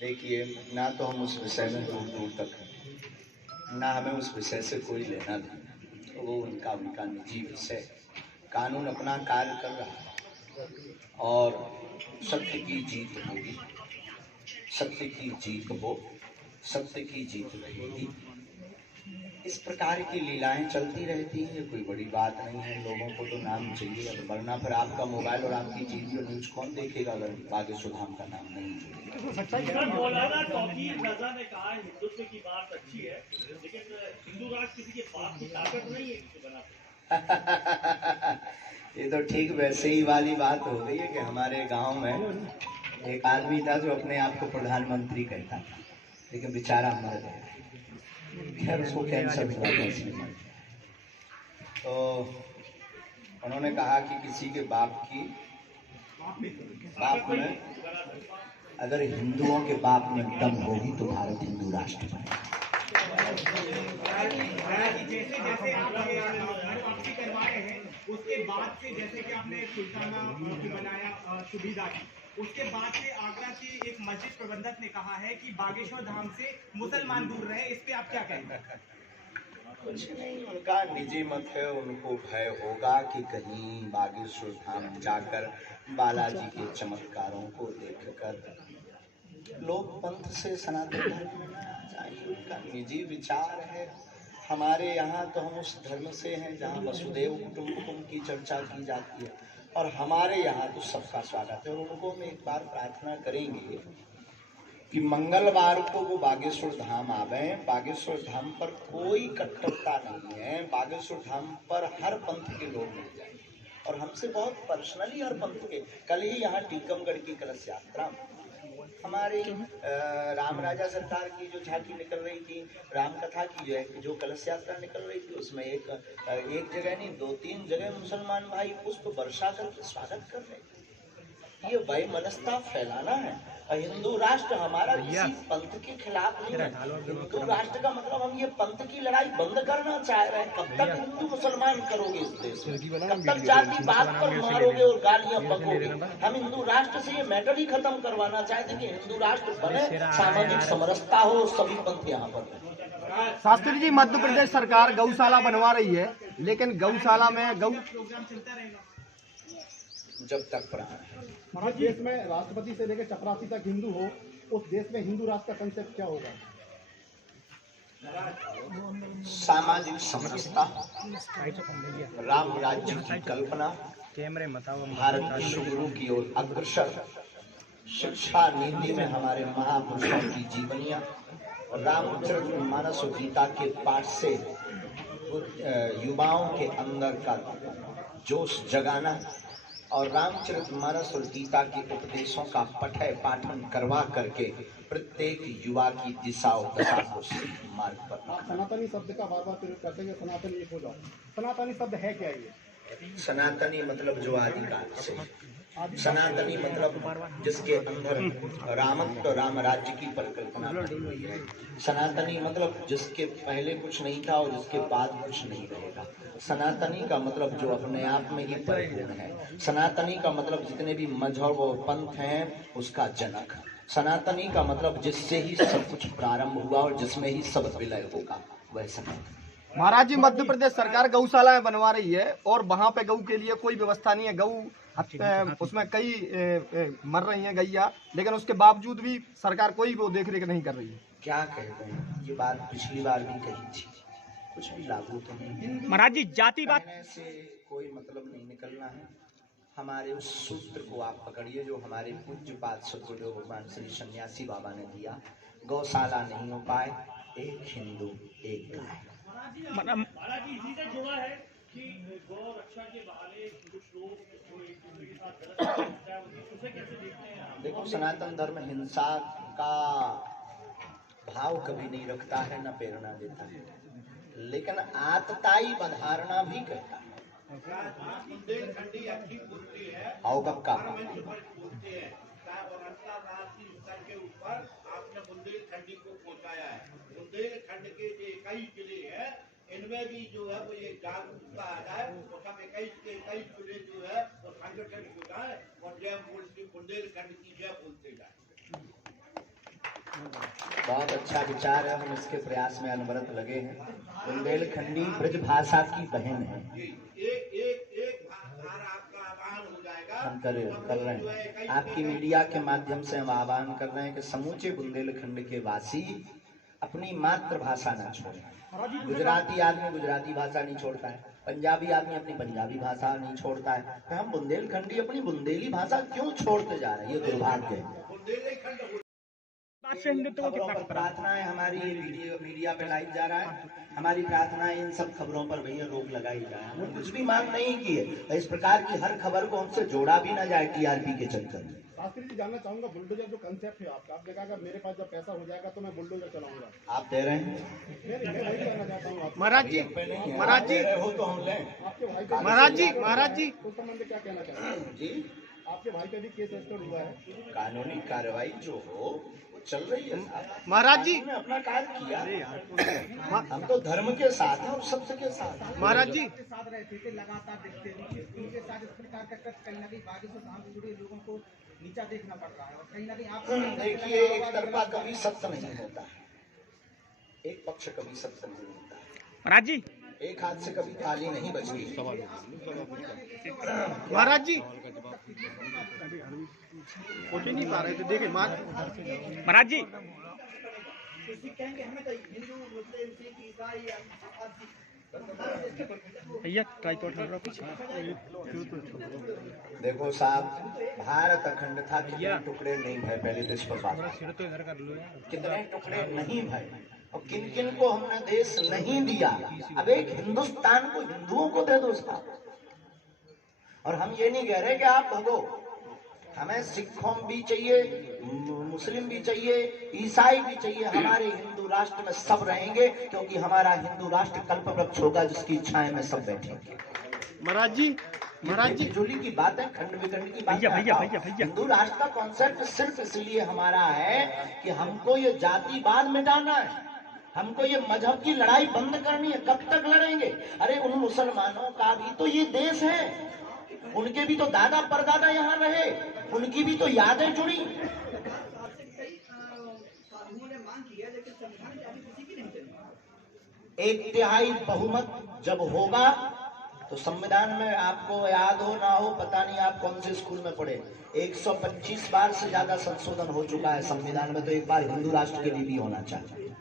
देखिए, ना तो हम उस विषय में दूर दूर तक हैं, ना हमें उस विषय से कोई लेना देना। तो वो उनका निजी विषय। कानून अपना कार्य कर रहा है और सत्य की जीत होगी, सत्य की जीत हो, सत्य की जीत रहेगी। इस प्रकार की लीलाएं चलती रहती हैं, कोई बड़ी बात नहीं है। लोगों को तो नाम चाहिए, वरना फिर आपका मोबाइल और आपकी वीडियो न्यूज कौन देखेगा अगर बागेश्वर धाम का नाम नहीं जुड़ेगा। मौलाना तौकीर रजा ने कहा हिंदुत्व की बात अच्छी है, लेकिन हिंदू राष्ट्र किसी के बाप की ताकत नहीं है किसी बना। ये तो ठीक वैसे ही वाली बात हो गई है कि हमारे गांव में एक आदमी था जो अपने आप को प्रधानमंत्री कहता था, लेकिन बेचारा मर गया। खैर उसको कैंसर हुआ था इसलिए। तो उन्होंने कहा कि किसी के बाप में अगर हिंदुओं के बाप में दम होगी तो भारत हिंदू राष्ट्र बनेगा। जैसे जैसे आप वापसी करवा रहे हैं, उसके बाद से जैसे कि आपने सुल्ताना को बनाया सुविधा की, उसके बाद से आगरा के एक मस्जिद प्रबंधक ने कहा है कि बागेश्वर धाम से मुसलमान दूर रहे। इस पे आप क्या कहेंगे? कुछ नहीं, उनका निजी मत है। उनको भय होगा कि कहीं बागेश्वर धाम जाकर बालाजी के चमत्कारों को देखकर लोग पंथ से सनातन धर्म में आ जाएंगे। उनका निजी विचार है। हमारे यहाँ तो हम उस धर्म से हैं जहाँ वसुदेव कुटुंबकम की चर्चा की जाती है, और हमारे यहाँ तो सबका स्वागत है। और उनको हम एक बार प्रार्थना करेंगे कि मंगलवार को वो बागेश्वर धाम आ गए। बागेश्वर धाम पर कोई कट्टरता नहीं है, बागेश्वर धाम पर हर पंथ के लोग मिल जाएंगे, और हमसे बहुत पर्सनली हर पंथ के। कल ही यहाँ टीकमगढ़ की कलश यात्रा हमारी राम राजा सरकार की जो झांकी निकल रही थी, राम कथा की जो कलश यात्रा निकल रही थी, उसमें एक जगह नहीं 2-3 जगह मुसलमान भाई पुष्प वर्षा करके स्वागत कर रहे थे। ये वैमनस्यता फैलाना है। हिंदू राष्ट्र हमारा किसी पंथ के खिलाफ नहीं है। हिंदू राष्ट्र का मतलब हम ये पंथ की लड़ाई बंद करना चाह रहे हैं। कब तक हिंदू मुसलमान करोगे इस देश में? कब तक जाति बात पर मारोगे और गालियां बकोगे? हम हिंदू राष्ट्र से ये मैटर ही खत्म करवाना चाहते हैं कि हिंदू राष्ट्र बने, सामाजिक समरसता हो, सभी पंथ यहाँ पर। शास्त्री जी, मध्य प्रदेश सरकार गौशाला बनवा रही है, लेकिन गौशाला में प्रोग्राम चलता रहेगा जब तक प्राण है। महाराज, देश में राष्ट्रपति से लेकर चपरासी तक हिंदू हो, उस देश में हिंदू राष्ट्र का कंसेप्ट क्या होगा? सामाजिक समरसता, राम राज्य की कल्पना, भारत विश्वगुरु की ओर अग्रसर, शिक्षा नीति में हमारे महापुरुषों की जीवनियां, रामचरितमानस और गीता के पाठ से युवाओं के अंदर का जोश जगाना, और रामचरितमानस और गीता के उपदेशों का पाठन करवा करके प्रत्येक युवा की दिशा और दशा को सही मार्ग पर। आप सनातनी शब्द का बार बार प्रयोग करते हैं, सनातनी एक हो जाओ। सनातनी शब्द है क्या? ये सनातनी मतलब जो आदिकाल से, सनातनी मतलब जिसके अंदर रामत्व, राम राज्य की परिकल्पना बनी हुई है। सनातनी मतलब जिसके पहले कुछ नहीं था और जिसके बाद कुछ नहीं रहेगा। सनातनी का मतलब जो अपने आप में ही परिपूर्ण है। सनातनी का मतलब जितने भी मजहब और पंथ हैं उसका जनक। सनातनी का मतलब जिससे ही सब कुछ प्रारंभ हुआ और जिसमें ही सब विलय होगा, वह सनातन। महाराज जी, मध्य प्रदेश सरकार गौशालाएं बनवा रही है और वहाँ पे गौ के लिए कोई व्यवस्था नहीं है। गौ उसमें कई मर रही हैं गैया, लेकिन उसके बावजूद भी सरकार कोई वो देख रेख नहीं कर रही है। क्या कहते हैं, ये बात पिछली बार भी कही थी, कुछ भी लागू तो नहीं। महाराज जी, जातिवाद से कोई मतलब नहीं निकलना है। हमारे उस सूत्र को आप पकड़िए जो हमारे पूज्यपाद सद्गुरु भगवान श्री सन्यासी बाबा ने दिया। गौशाला नहीं हो पाए, एक हिंदू एक गाय। महाराज जी, इसी से जुड़ा है कि गौ रक्षा के बहाने कुछ लोग जो एक दूसरे के साथ गलत करता है, उसे कैसे देखते हैं? देखो, सनातन धर्म हिंसा का भाव कभी नहीं रखता है, न प्रेरणा देता है, लेकिन आतताई बधारना भी कहता है। बुंदेलखंडी अच्छी पूछती है आओ कक्का पूछते हैं और अंतरराष्ट्रीय स्तर के ऊपर आपने बुंदेलखंडी को पहुंचाया है। बुंदेलखंड के जो 21 जिले हैं इनमें भी जो है वो ये जागरूकता आ जाए, वो सब 21 के 21 जिले जो है वो संगठन हो जाए और जय बुंदेलखंड की जय बोलते जाए। बहुत अच्छा विचार है, हम इसके प्रयास में अनवरत लगे हैं। बुंदेलखंडी ब्रज भाषा की बहन है, एक बार आपका आह्वान हो जाएगा। हम कर रहे हैं। आपकी मीडिया के माध्यम से हम आह्वान कर रहे हैं कि समूचे बुंदेलखंड के वासी अपनी मातृभाषा ना छोड़ें। गुजराती आदमी गुजराती भाषा नहीं छोड़ता है, पंजाबी आदमी अपनी पंजाबी भाषा नहीं छोड़ता है, तो हम बुंदेलखंडी अपनी बुंदेली भाषा क्यों छोड़ते जा रहे हैं? ये दुर्भाग्य है। खबरों पर प्रार्थना है हमारी, ये मीडिया पे लाइव जा रहा है, हमारी प्रार्थना है इन सब खबरों पर भैया रोक लगाई जाए। हमने कुछ भी मांग नहीं की है, इस प्रकार की हर खबर को हमसे जोड़ा भी ना जाए टीआरपी के चक्कर में। शास्त्री जी, जानना चाहूंगा बुलडोजर जो कंसेप्ट है आपका, आपने कहा मेरे पास जब पैसा हो जाएगा तो मैं बुलडोजर चलाऊंगा, आप दे रहे हैं? मैं वही कहना चाहता हूँ। महाराज जी, महाराज जी, हो तो हम लें। आपके भाई का महाराज जी उस संबंध में क्या कहना चाहते हैं जी, आपके भाई का भी केस रजिस्टर हुआ है। कानूनी कार्रवाई जो हो वो चल रही है साहब। महाराज जी, ने अपना कार्य किया, हम तो धर्म के साथ हैं और सत्य के साथ। महाराज जी, के साथ रहते थे, लगातार देखते थे, उनके साथ इस प्रकार का कहीं ना कहीं बागेश्वर धाम से जुड़े लोगों को नीचा देखना पड़ रहा है, और कहीं ना कहीं आप देखिए, एक तरफा कभी सत्य नहीं होता है, एक पक्ष कभी सत्य नहीं होता है। महाराज जी, एक हाथ से कभी ताली नहीं बजती। महाराज जी, फोटो नहीं पा रहे थे, देखे महाराज जी, कहेंगे हमें तो हिंदू मुस्लिम सिख ईसाई भैया ट्राइपॉड कुछ। देखो साहब, भारत अखंडता कितने टुकड़े नहीं भय, पहले देश पर बात, कितने टुकड़े नहीं भय और किन किन को हमने देश नहीं दिया। अब एक हिंदुस्तान को हिंदुओं को दे दो साहब, और हम ये नहीं कह रहे कि आप भगो, हमें सिखों भी चाहिए, मुस्लिम भी चाहिए, ईसाई भी चाहिए, हमारे हिंदू राष्ट्र में सब रहेंगे, क्योंकि हमारा हिंदू राष्ट्र कल्प वृक्ष होगा जिसकी इच्छाएं में सब बैठेंगे। महाराज जी, महाराज जी, जुली की बात है, खंड विखंड की बात भैया है। भैया भैया भैया, हिंदू राष्ट्र का कॉन्सेप्ट सिर्फ इसलिए हमारा है कि हमको ये जातिवाद मिटाना है, हमको ये मजहब की लड़ाई बंद करनी है। कब तक लड़ेंगे? अरे उन मुसलमानों का भी तो ये देश है, उनके भी तो दादा परदादा यहाँ रहे, उनकी भी तो यादें जुड़ी। एक तिहाई बहुमत जब होगा तो संविधान में, आपको याद हो ना हो पता नहीं आप कौन से स्कूल में पढ़े, 125 बार से ज्यादा संशोधन हो चुका है संविधान में, तो एक बार हिंदू राष्ट्र के लिए भी होना चाहिए।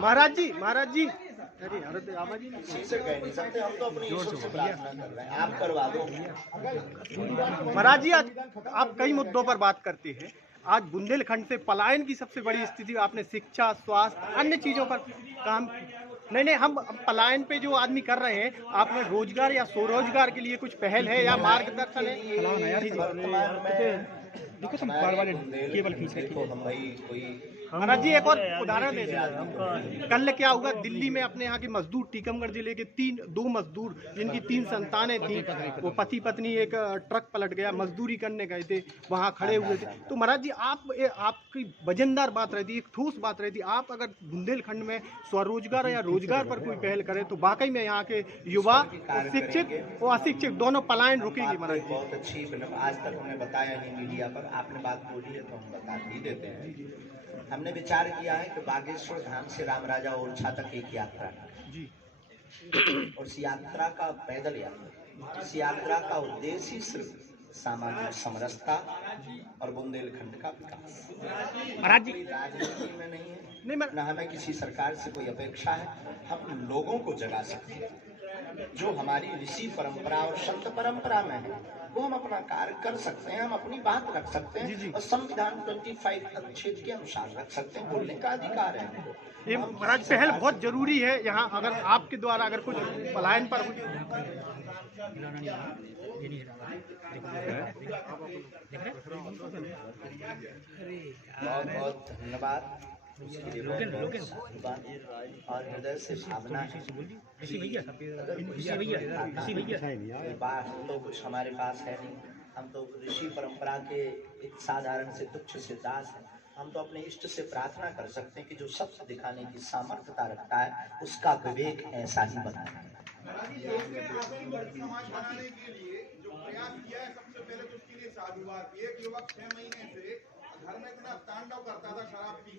महाराज जी, महाराज जी, अरे आवाज ही किसी से कह नहीं सकते, हम तो अपनी ईश्वर से प्रार्थना कर रहे हैं, आप करवा दो। महाराज जी, आज आप कई मुद्दों पर बात करते हैं, आज बुंदेलखंड से पलायन की सबसे बड़ी स्थिति, आपने शिक्षा, स्वास्थ्य, अन्य चीजों पर काम, नहीं, हम पलायन पे जो आदमी कर रहे हैं, आपने रोजगार या स्वरोजगार के लिए कुछ पहल है या मार्गदर्शन है? जी जी, वर्तमान में देखो तुम बार बार केबल खींच रहे देखो हम भाई कोई महाराज जी, एक और उदाहरण दे दें। कल क्या हुआ, दिल्ली में अपने यहाँ के मजदूर, टीकमगढ़ जिले के दो मजदूर जिनकी 3 संतानें थी, वो पति पत्नी एक ट्रक पलट गया, मजदूरी करने गए थे, वहाँ खड़े हुए थे। तो महाराज जी, आपकी वजनदार बात रहती, एक ठोस बात रहती, आप अगर बुंदेलखंड में स्वरोजगार या रोजगार पर कोई पहल करें तो वाकई में यहाँ के युवा, शिक्षित और अशिक्षित दोनों पलायन रुकेंगे। महाराज जी, बहुत अच्छी, आज तक हमने बताया नहीं मीडिया पर, आपने बात बोली है तो हम बता ही देते हैं। हमने विचार किया है कि बागेश्वर धाम से राम राजा ओरछा तक एक यात्रा जी, और इस यात्रा का पैदल यात्रा, इस यात्रा का उद्देश्य ही सिर्फ सामाजिक समरसता और बुंदेलखंड का विकास। महाराज जी, राजनीति में नहीं है, न हमें किसी सरकार से कोई अपेक्षा है, हम लोगों को जगा सकते हैं। जो हमारी ऋषि परंपरा और संत परंपरा में है वो हम अपना कार्य कर सकते हैं, हम अपनी बात रख सकते हैं, और संविधान 25 अनुच्छेद के अनुसार रख सकते हैं, बोलने का अधिकार है। ये महाराज पहल बहुत जरूरी है यहाँ, अगर आपके द्वारा अगर कुछ पलायन पर कुछ बहुत बहुत धन्यवाद उसके लिए, और हृदय से भावना है। बात तो कुछ हमारे पास है नहीं, हम तो ऋषि परंपरा के एक साधारण से तुच्छ से दास हैं। हम तो अपने इष्ट से प्रार्थना कर सकते हैं कि जो सत्य दिखाने की सामर्थ्यता रखता है उसका विवेक ऐसा ही बनाए। साधुवाद, एक युवक 6 महीने से घर में इतना तांडव करता था शराब पी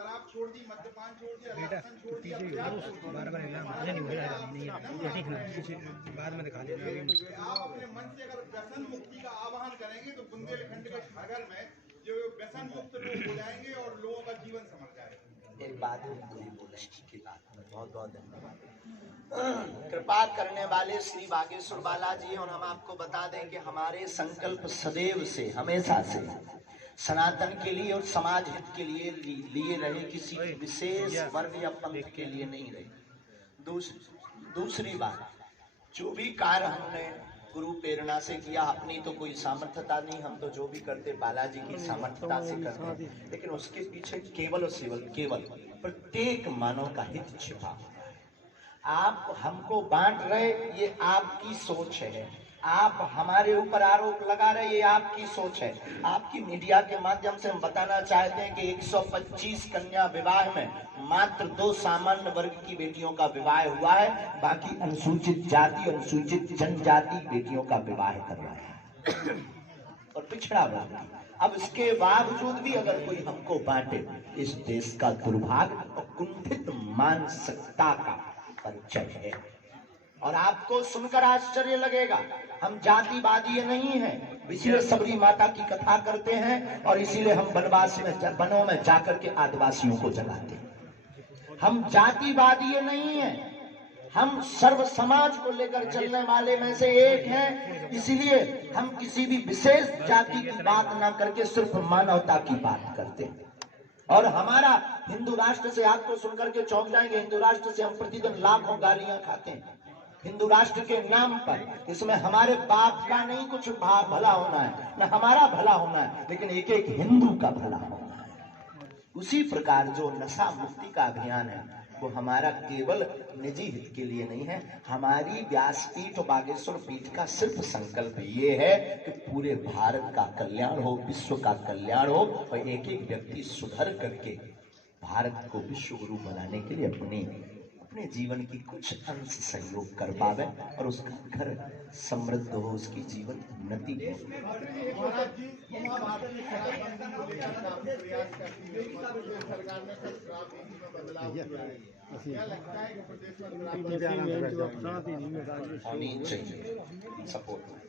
शराब छोड़ दी, मद्यपान छोड़ दिया, लहसुन छोड़ दिया, आप अपने मन से अगर व्यसन मुक्ति का आह्वान करेंगे तो बुंदेलखंड के घर में जो व्यसन मुक्त लोग हो जाएंगे और लोगों का जीवन संभल जाएगा। एक बात पूरी बोले की बात, बहुत बहुत धन्यवाद। कृपा करने वाले श्री बागेश्वर बालाजी, और हम आपको बता दें कि हमारे संकल्प सदैव से, हमेशा से सनातन के लिए और समाज हित के लिए रहे, किसी विशेष वर्ग या पंथ के लिए नहीं रहे। दूसरी बात, जो भी कार्य हमने गुरु प्रेरणा से किया, अपनी तो कोई सामर्थ्यता नहीं, हम तो जो भी करते बालाजी की सामर्थ्यता से करते हैं, लेकिन उसके पीछे केवल और केवल प्रत्येक मानव का हित छिपा हुआ है। आप हमको बांट रहे, ये आपकी सोच है। आप हमारे ऊपर आरोप लगा रहे, ये आपकी सोच है। आपकी मीडिया के माध्यम से हम बताना चाहते हैं कि 125 कन्या विवाह में मात्र 2 सामान्य वर्ग की बेटियों का विवाह हुआ है, बाकी अनुसूचित जाति, अनुसूचित जनजाति बेटियों का विवाह करवाया है और पिछड़ा वर्ग। अब इसके बावजूद भी अगर कोई हमको बांटे, इस देश का दुर्भाग्य और कुंठित मानसिकता का परिचय है। और आपको सुनकर आश्चर्य लगेगा, हम जातिवादी नहीं हैं, इसीलिए सबरी माता की कथा करते हैं और इसीलिए हम वनवास में, वनों में जाकर के आदिवासियों को जगाते हैं। हम जातिवादी नहीं हैं, हम सर्व समाज को लेकर चलने वाले में से एक हैं। इसीलिए हम किसी भी विशेष जाति की बात ना करके सिर्फ मानवता की बात करते हैं। और हमारा हिंदू राष्ट्र से, आपको सुनकर के चौंक जाएंगे, हिंदू राष्ट्र से हम प्रतिदिन लाखों गालियां खाते हैं हिंदू राष्ट्र के नाम पर। इसमें हमारे बाप का नहीं कुछ भला होना है, न हमारा भला होना है, लेकिन एक एक हिंदू का भला होना है। उसी प्रकार जो नशा मुक्ति का अभियान है, वो हमारा केवल निजी हित के लिए नहीं है। हमारी व्यासपीठ और बागेश्वर पीठ का सिर्फ संकल्प ये है कि पूरे भारत का कल्याण हो, विश्व का कल्याण हो, और एक एक व्यक्ति सुधर करके भारत को विश्व गुरु बनाने के लिए अपने जीवन की कुछ अंश सहयोग कर पावे और उसका घर समृद्ध हो, उसकी जीवन उन्नति हो। महाराज जी, महाभारत में शराबबंदी को लेकर काफी प्रयास करती है, सरकार ने कुछ शराब नीति में बदलाव किया है। क्या लगता है कि प्रदेश में होनी चाहिए सपोर्ट में,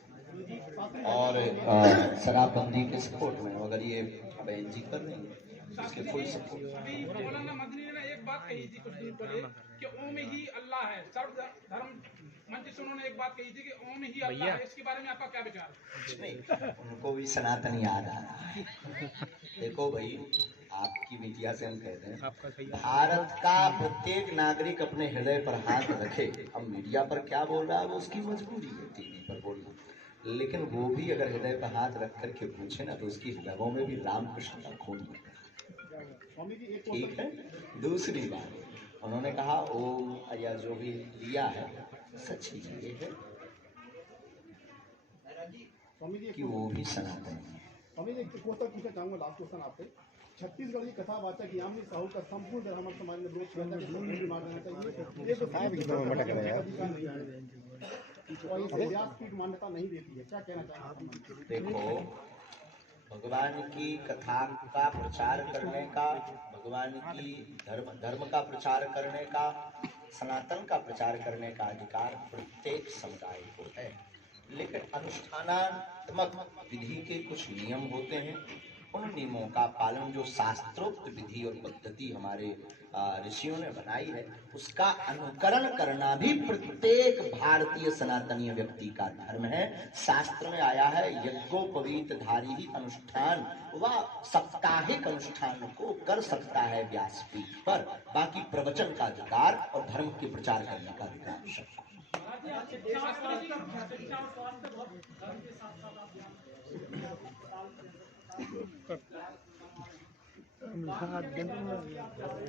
और शराबबंदी के सपोर्ट में अगर ये बहन जी कर रही है, इसके फुल सपोर्ट। मौलाना मदनी ने एक बात कही थी कुछ दिन पहले कि ओम ही अल्लाह है। सर्व धर्म मंच से उन्होंने एक बात कही थी कि ओम ही अल्लाह है। इसके बारे में आपका क्या विचार है? नहीं, उनको भी सनातन याद आ रहा है। देखो भाई, आपकी मीडिया से हम कहते हैं, भारत का प्रत्येक नागरिक अपने हृदय पर हाथ रखे। अब मीडिया पर क्या बोल रहा है वो उसकी मजबूरी है, टीवी पर बोलना, लेकिन वो भी अगर हृदय पर हाथ रख करके पूछे ना, तो उसकी हृदयों में भी रामकृष्ण का खून है। ठीक है। दूसरी बात, उन्होंने कहा ओम या जो भी लिया है, सच ही ये है कि वो भी सनातन है। स्वामी जी, एक क्वेश्चन पूछना चाहूंगा, लास्ट क्वेश्चन आपसे। छत्तीसगढ़ की कथावाचक यामिनी साहू का संपूर्ण ब्राह्मण समाज ने विरोध किया था कि सबको मार देना चाहिए। और इसे व्यासपीठ मान्यता नहीं देती है, क्या कहना चाहेंगे? देखो, भगवान की कथा का प्रचार करने का, भगवान की धर्म का प्रचार करने का, सनातन का प्रचार करने का अधिकार प्रत्येक समुदाय को है, लेकिन अनुष्ठानात्मक विधि के कुछ नियम होते हैं। उन नियमों का पालन, जो शास्त्रोक्त विधि और पद्धति हमारे ऋषियों ने बनाई है, उसका अनुकरण करना भी प्रत्येक भारतीय सनातनीय व्यक्ति का धर्म है। शास्त्र में आया है, यज्ञोपवीत धारी ही अनुष्ठान व साप्ताहिक अनुष्ठान को कर सकता है व्यासपीठ पर, बाकी प्रवचन का अधिकार और धर्म के प्रचार करने का अधिकार सबको।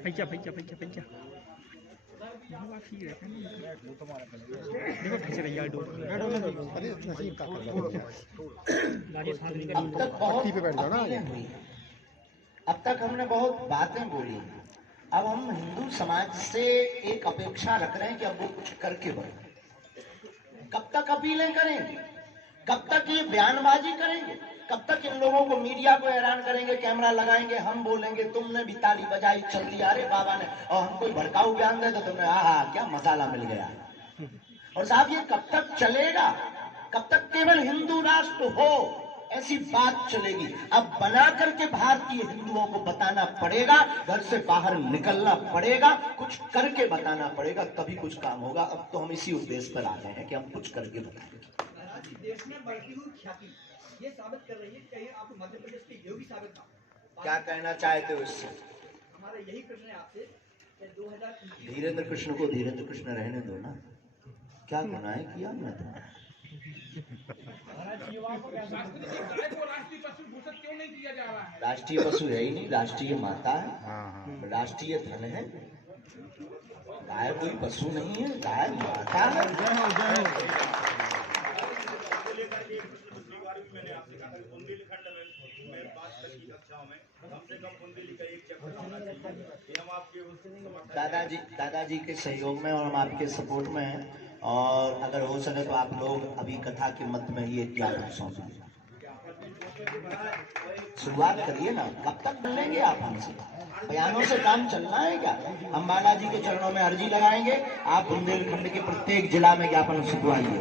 पैचा पैचा पैचा पैचा देखो खींच रही है डोर। अब तक हमने बहुत बातें बोली। अब हम हिंदू समाज से एक अपेक्षा रख रहे हैं कि अब वो कुछ करके बढ़े। कब तक अपीलें करेंगे? कब तक ये बयानबाजी करेंगे? कब तक इन लोगों को मीडिया को हैरान करेंगे, कैमरा लगाएंगे, हम बोलेंगे तुमने भी ताली बजाई, चल दिया अरे बाबा ने, और हम कोई भड़काऊ ज्ञान दे तो तुमने क्या मसाला मिल गया। और साहब ये कब तक चलेगा? कब तक केवल हिंदू राष्ट्र हो ऐसी बात चलेगी? अब बना करके भारतीय हिंदुओं को बताना पड़ेगा, घर से बाहर निकलना पड़ेगा, कुछ करके बताना पड़ेगा, तभी कुछ काम होगा। अब तो हम इसी उद्देश्य पर आ गए हैं कि हम कुछ करके बताएंगे। देश में बढ़ती हुई ख्याति ये साबित कर रही है, कहीं आप मध्य प्रदेश के योगी साबित ना। क्या कहना चाहते हो इससे? हमारा यही प्रश्न है आपसे कि 2029 धीरेन्द्र कृष्ण को धीरेन्द्र कृष्ण रहने दो ना, क्या गुनाह किया हमने तुमने? शास्त्री जी, गाय को राष्ट्रीय पशु घोषित क्यों नहीं किया जा रहा है? राष्ट्रीय पशु है ही नहीं, राष्ट्रीय माता है, राष्ट्रीय धन है। गाय कोई पशु नहीं है, गाय माता है। दादाजी के सहयोग में और हम आपके सपोर्ट में हैं, और अगर हो सके तो आप लोग अभी कथा के मत में ही एक ज्ञापन सौंपिए, शुरुआत करिए ना। कब तक मिलेंगे आप हमसे? बयानों से काम चलना है क्या? हम बालाजी के चरणों में अर्जी लगाएंगे, आप बुंदेलखंड के प्रत्येक जिला में ज्ञापन सुखवाइए।